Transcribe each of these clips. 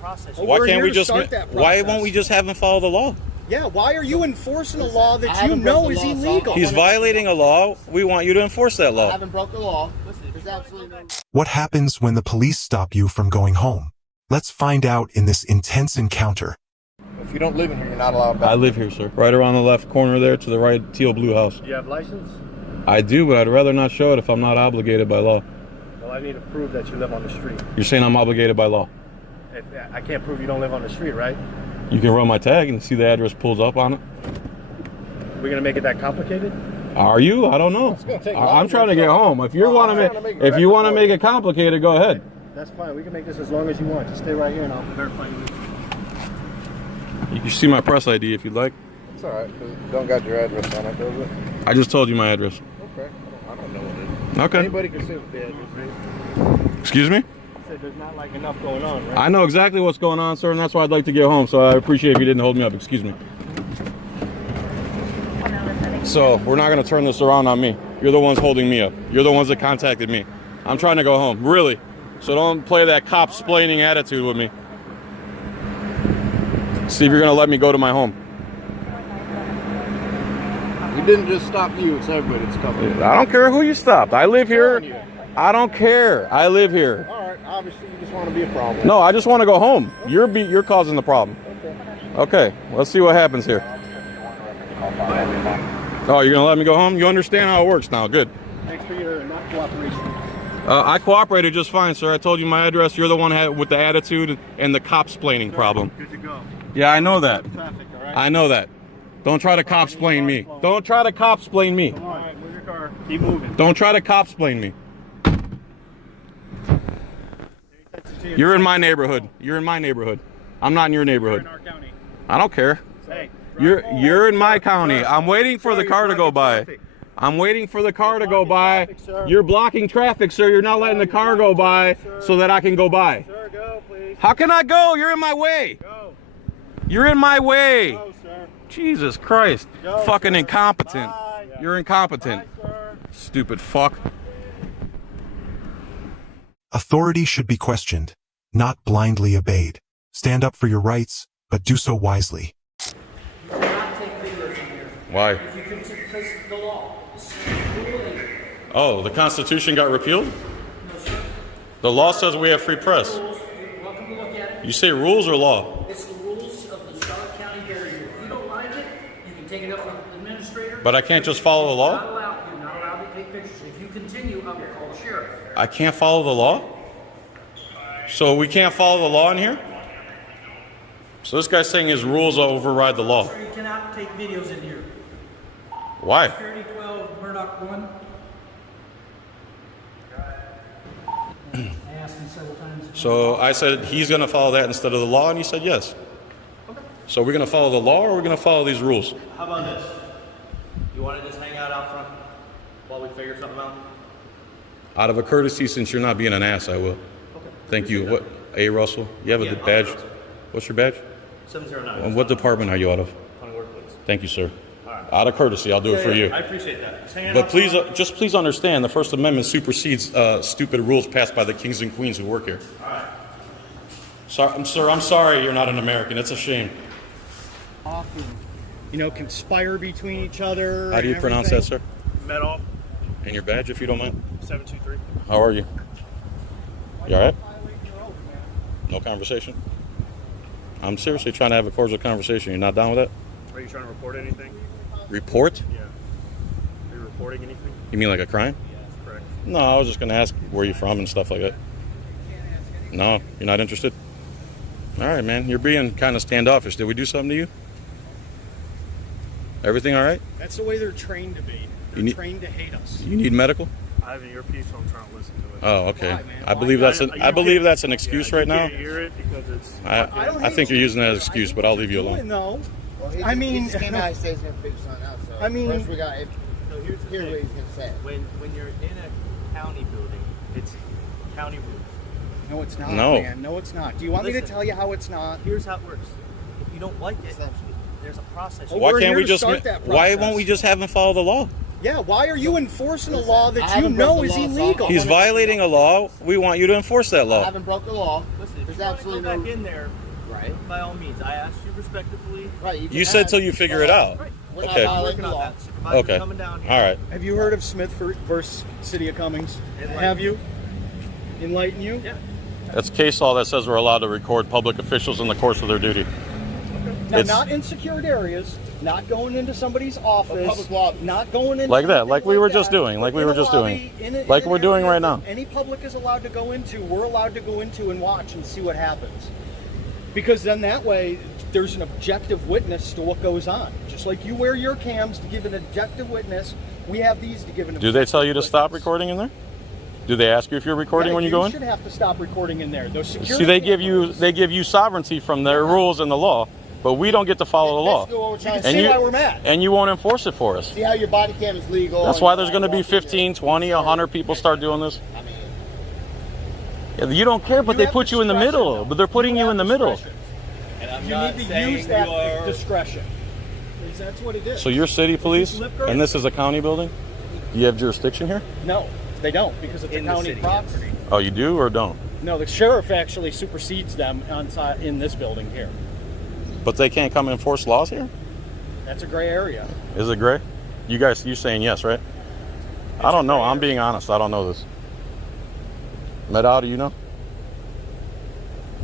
process. Why can't we just? Why won't we just have him follow the law? Yeah, why are you enforcing a law that you know is illegal? He's violating a law. We want you to enforce that law. I haven't broke the law. There's absolutely no... What happens when the police stop you from going home? Let's find out in this intense encounter. If you don't live in here, you're not allowed back. I live here, sir. Right around the left corner there to the right, teal blue house. Do you have license? I do, but I'd rather not show it if I'm not obligated by law. Well, I need to prove that you live on the street. You're saying I'm obligated by law? I can't prove you don't live on the street, right? You can run my tag and see the address pulls up on it. We're gonna make it that complicated? Are you? I don't know. I'm trying to get home. If you want to make it complicated, go ahead. That's fine. We can make this as long as you want. Just stay right here and I'll verify you. You can see my press ID if you'd like. It's all right. It don't got your address on it, does it? I just told you my address. Okay. I don't know what it is. Okay. Anybody can say what the address is. Excuse me? There's not like enough going on, right? I know exactly what's going on, sir, and that's why I'd like to get home. So I appreciate if you didn't hold me up. Excuse me. So we're not going to turn this around on me. You're the ones holding me up. You're the ones that contacted me. I'm trying to go home, really. So don't play that cop-splaining attitude with me. See if you're going to let me go to my home. We didn't just stop you. It's everybody that's coming. I don't care who you stopped. I live here. I don't care. I live here. All right. Obviously, you just want to be a problem. No, I just want to go home. You're causing the problem. Okay. Let's see what happens here. Oh, you're gonna let me go home? You understand how it works now? Good. Thanks for your not cooperation. I cooperated just fine, sir. I told you my address. You're the one with the attitude and the cop-splaining problem. Good to go. Yeah, I know that. Traffic, all right? I know that. Don't try to cop-splain me. Don't try to cop-splain me. All right, move your car. Keep moving. Don't try to cop-splain me. You're in my neighborhood. You're in my neighborhood. I'm not in your neighborhood. You're in our county. I don't care. Hey, You're in my county. I'm waiting for the car to go by. I'm waiting for the car to go by. You're blocking traffic, sir. You're not letting the car go by so that I can go by. Sir, go, please. How can I go? You're in my way. Go. You're in my way. Go, sir. Jesus Christ. Go, Fucking sir. incompetent. Bye. You're incompetent. Bye, sir. Stupid fuck. Authority should be questioned, not blindly obeyed. Stand up for your rights, but do so wisely. Why? Oh, the Constitution got repealed? The law says we have free press. Welcome to look at it. You say rules or law? It's the rules of the Charlotte County barrier. If you don't like it, you can take it up with the administrator. But I can't just follow the law? You're not allowed to take pictures. If you continue, I will call the sheriff. I can't follow the law? So we can't follow the law in here? So this guy's saying his rules override the law. Sir, you cannot take videos in here. Why? Security 12, Murdoch 1. I asked him several times. So I said he's going to follow that instead of the law, and he said yes. Okay. So we're going to follow the law, or we're going to follow these rules? How about this? You want to just hang out front while we figure something out? Out of a courtesy, since you're not being an ass, I will. Okay. Thank you. What? A. Russell? You have a badge? What's your badge? 709. And what department are you out of? County Workplace. Thank you, sir. All right. Out of courtesy, I'll do it for you. I appreciate that. Just hanging But out please, front. just please understand, the First Amendment supersedes stupid rules passed by the kings and queens who work here. All right. Sir, I'm sorry you're not an American. It's a shame. Conspire between each other. How do you pronounce that, sir? Medal And your badge, if you don't mind? 723. How are you? You all right? No conversation? I'm seriously trying to have a cordial conversation. You're not down with that? Are you trying to report anything? Report? Yeah. Are you reporting anything? You mean like a crime? Correct. No, I was just going to ask where you're from and stuff like that. No, you're not interested? All right, man. You're being kind of standoffish. Did we do something to you? Everything all right? That's the way they're trained to be. They're trained to hate us. You need medical? I have an earpiece, so I'm trying to listen to it. Oh, okay. Why, man? I believe that's an excuse right now. You can't hear it because it's... I think you're using that as an excuse, but I'll leave you alone. No. Well, he just came out and says he's going to figure something out. So I mean- first we got... So here's the Here's thing. what he's going to say. When you're in a county building, it's county rules. No, it's not, No. man. No, it's not. Do you want me to Listen. tell you how it's not? Here's how it works. If you don't like it, there's a process. Well, Why we're can't here we to just? start that Why process. won't we just have him follow the law? Yeah, why are you enforcing a law I that you haven't broke know the is law, so illegal? He's violating a law. We want you to enforce that I law. haven't broke the law. Listen, If you want to go back in there, Right. by all means. I asked you respectfully. Right. You said till you figure it out. Right. We're not Okay. violating Working the on law. that. Supervisor's Okay. coming down here. All right. Have you heard of Smith versus City of Cummings? Have you? Enlighten you? Yeah. That's case law that says we're allowed to record public officials in the course of their duty. Now, It's- not in secured areas, not going into somebody's office, public lobby. not going into Like that, anything like we were that, just doing, like but we in were a just lobby, doing. in Like an we're doing area right now. that any public is allowed to go into. We're allowed to go into and watch and see what happens. Because then that way, there's an objective witness to what goes on. Just like you wear your cams to give an objective witness, we have these to give an objective Do they tell you to stop witness. recording in there? Do they ask you if you're recording Yeah, when you go in? You should have to stop recording in there. Those security See, they give cameras- you sovereignty from their rules and the law, but we don't get to follow the law. Basically what we're trying to See And say. you why we're mad. and you won't enforce it for us. See how your body cam is legal. That's and why you there's going to be walk in there. 15, 20, 100 people start doing this. I mean, Yeah, you don't care, but You they have put you in the discretion, middle. though. But they're putting you in the middle. discretion. And I'm You not need to saying use that you are. discretion. Because that's what it is. So you're city police, Lip guard? and this is a county building. You have jurisdiction here? No, they don't, because it's In a the county city, property. Oh, you do or don't? No, the sheriff actually supersedes them on site in this building here. But they can't come enforce laws here? That's a gray area. Is it gray? You saying yes, right? I don't know. I'm being honest. I don't know this. Medal, do you know?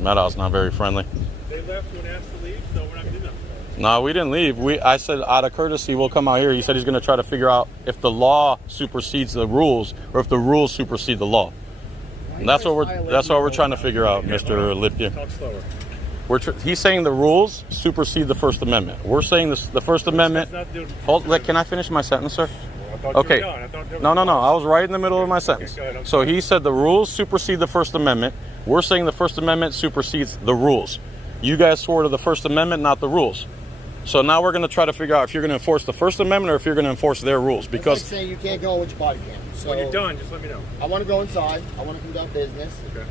Medal's not very friendly. They left when asked to leave, so we're not going to do nothing. No, we didn't leave. I said out of courtesy, we'll come out here. He said he's going to try to figure out if the law supersedes the rules or if the rules supersede the law. And that's what we're trying to figure out, Mr. Lipke. Talk slower. He's saying the rules supersede the First Amendment. We're saying the First Amendment. That's not the- Hold, can I finish my sentence, sir? I thought Okay. you were done. I thought there was No. more. I was right in the middle of my sentence. go ahead, I'm So he said the rules supersede the First Amendment. We're saying the First Amendment supersedes the rules. You guys swore to the First Amendment, not the rules. So now we're going to try to figure out if you're going to enforce the First Amendment or if you're going to enforce their rules. it's like Because saying you can't go with your body cam. So When you're done, just let me know. I want to go inside. I want to conduct business Okay.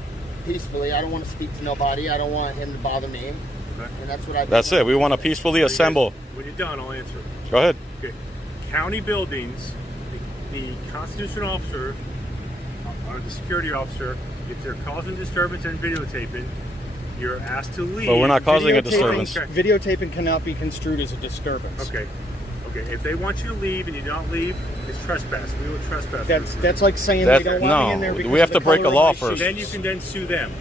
peacefully. I don't want to speak to nobody. I don't want him to bother me. Okay. And that's what I. that's it. We want to peacefully assemble. When you're done, I'll answer. Go ahead. Okay. County buildings, the constitutional officer or the security officer, if they're causing disturbance and videotaping, you're asked to leave. But we're not causing a Videotaping- disturbance. Okay. Videotaping cannot be construed as a disturbance. Okay. Okay. If they want you to leave and you don't leave, it's trespass. We will trespass. That's like saying That's- they don't want me in there no, because we have of the to break a color of law my first. sheets. Then you can then sue them.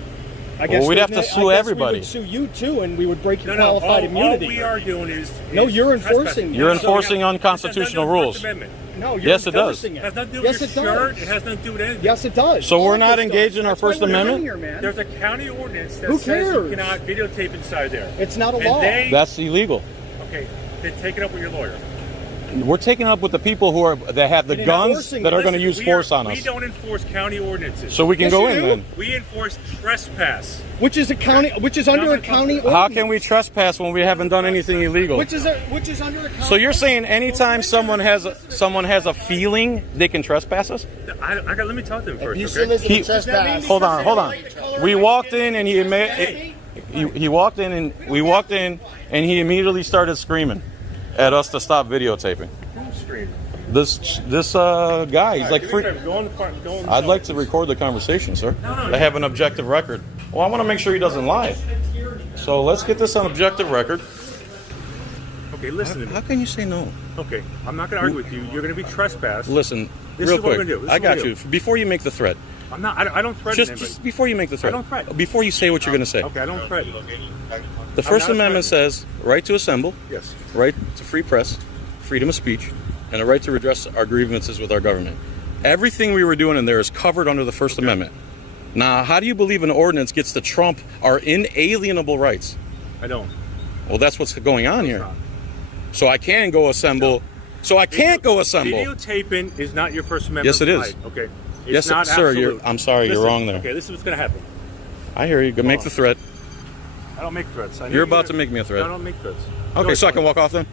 I guess Well, we'd have to I sue guess everybody. We would sue you too, and we would break your No. qualified all immunity. we are doing is No, you're trespassing. enforcing. You're So, enforcing This has unconstitutional nothing to do with rules. the First Amendment. No, you're Yes, it does. enforcing It has nothing to do Yes, with it your shirt. does. It has nothing to do with anything. Yes, it does. So All we're of not this engaged does. in our That's why First we're Amendment? living here, man. There's a county ordinance that Who says you cares? cannot videotape inside there. It's not a And law. they- That's illegal. Okay, then take it up with your lawyer. We're taking up with the people that have the And guns enforcing that it. are going to Listen, use force on We us. don't enforce county ordinances. So we can Yes, go you in do. then. We enforce trespass. Which is under a county ordinance. How can we trespass when we haven't done anything illegal? Which is under a county. So you're saying ordinance. anytime someone has a feeling they can trespass us? Let me talk to him If first. you Okay? still listen He- to trespass. Hold on. We walked in and he walked in and he immediately started screaming at us to stop videotaping. Who's screaming? This guy, he's like, Do me a favor, go on the car. Go on the I'd cell. like to record the conversation, sir. No. I have an objective record. Well, I want to make sure he doesn't lie. So let's get this on objective record. Okay, listen to me. How can you say no? Okay, I'm not going to argue with you. You're going to be trespassed. Listen, This real is what we're quick. gonna do. This I is what got we're you. gonna Before you make the threat, I'm not. I don't threaten anybody. just before you make the threat, I don't threaten. before you say what you're going to say. Okay, I don't threaten. The First not Amendment threatening. says right to assemble, Yes. right to free press, freedom of speech, and a right to redress our grievances with our government. Everything we were doing in there is covered under the First Amendment. Now, how do you believe an ordinance gets to trump our inalienable rights? I don't. Well, that's what's going on here. not. So I can go assemble. So I can't go assemble. Videotaping is not your First Amendment Yes, it is. right. Okay. It's Yes, not sir, absolute. I'm sorry, you're Listen, wrong there. Okay, this is what's going to happen. I hear you. Go make on. the threat. I don't make threats. I know You're about to make me a threat. No, I don't make threats. Okay, so I can walk off then?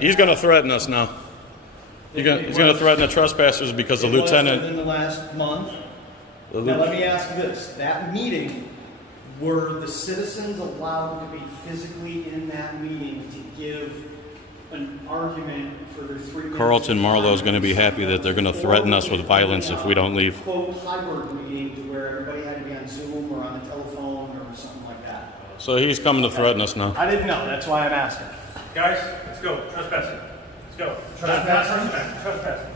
He's going to threaten us now. He's going to threaten the trespassers because the lieutenant. Within the last month. Now let me ask this: that meeting, were the citizens allowed to be physically in that meeting to give an argument for their 3 minutes. Carlton Marlowe's going to be happy that they're going to threaten us with violence if we don't leave. Quote hybrid meeting to where everybody had to be on Zoom or on the telephone or something like that. So he's coming to threaten us now. I didn't know. That's why I'm asking. Guys, let's go. Trespassing. Let's go. Trespassing.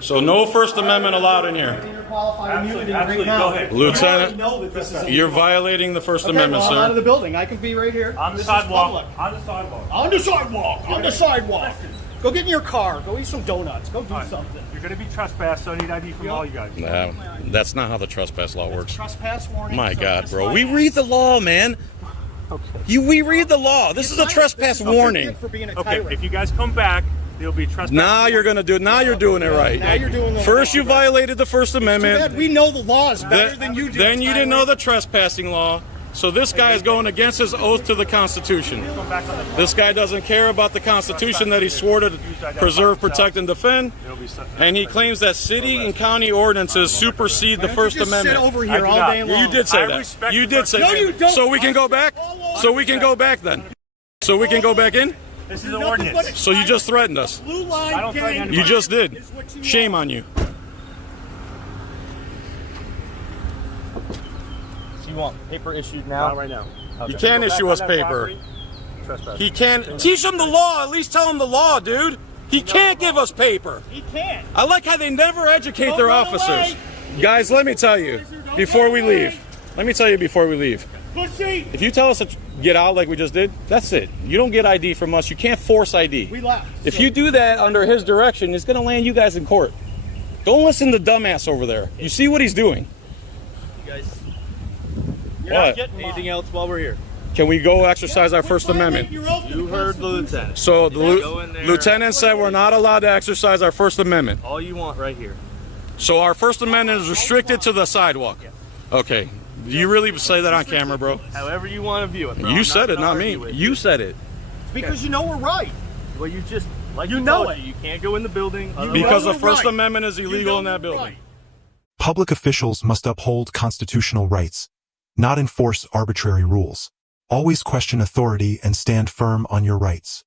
So no First Amendment allowed in here. You're qualified immunity Absolutely. right now. Go ahead. Lieutenant, know that this is you're violating the First okay, Amendment, well, I'm out of sir. the building. I can be right here. On the This is sidewalk. public. On the sidewalk. On the sidewalk. On the sidewalk. Go get in your car. Go eat some donuts. Go do something. You're going to be trespassed, so I need ID from all you guys. Nah, that's not how the trespass law works. Trespass warning. My so God, that's bro. why We I read asked. the law, man. We read the law. This is a trespass warning. For being a Okay, tyrant. if you guys come back, there'll be trespass. Now you're gonna do. Now you're doing it right. Now you're doing the First, you law. violated the First Too Amendment. bad we know the laws better Then, than you do. then you didn't know the trespassing law. So this guy is going against his oath to the Constitution. Come back on the This guy doesn't care about the Constitution that he swore to preserve, protect, and defend. It'll be And he claims that city and county ordinances supersede the First Sit Amendment. over I here do all not. day long. You did say I that. respect You the did First say No, that. you don't. So we can go back? So we can go back then? So we can go back in? This is an Nothing but ordinance. So you just threatened us. Blue line I don't threaten gang. anybody. You just did. is what you Shame want. on you. So you want paper issued Not now? right now. You can't Go back issue on us that paper. property. Trespass. He can't. Teach him the law. At least tell him the law, dude. He can't give us paper. He can't. I like how they never educate Don't their run officers. away. Guys, let me tell you before we leave. Let me tell you before we leave. Pussy. If you tell us to get out like we just did, that's it. You don't get ID from us. You can't force ID. We left. If you do that under his direction, it's going to land you guys in court. Don't listen to dumbass over there. You see what he's doing. You guys, What? anything else while we're here? Can we go exercise our First Amendment? You heard the lieutenant. So the Go in there. lieutenant said we're not allowed to exercise our First Amendment. All you want right here. So our First Amendment is restricted to the sidewalk. Okay. Do you really say that on camera, bro? However you want to view it, bro. You I'm said it, gonna not argue me. with You said it. Because you know we're right. Well, you just, like You you know know it. You can't go in the building. Because the we're First right. Amendment is You illegal know in that we're building. right. Public officials must uphold constitutional rights, not enforce arbitrary rules. Always question authority and stand firm on your rights.